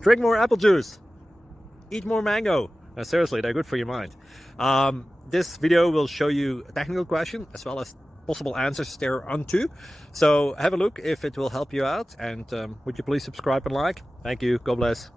Drink more apple juice. Eat more mango. Seriously, they're good for your mind. This video will show you a technical question as well as possible answers thereunto. So have a look if it will help you out, and would you please subscribe and like? Thank you. God bless.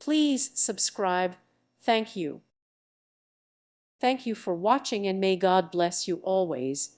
Please subscribe. Thank you. Thank you for watching, and may God bless you always.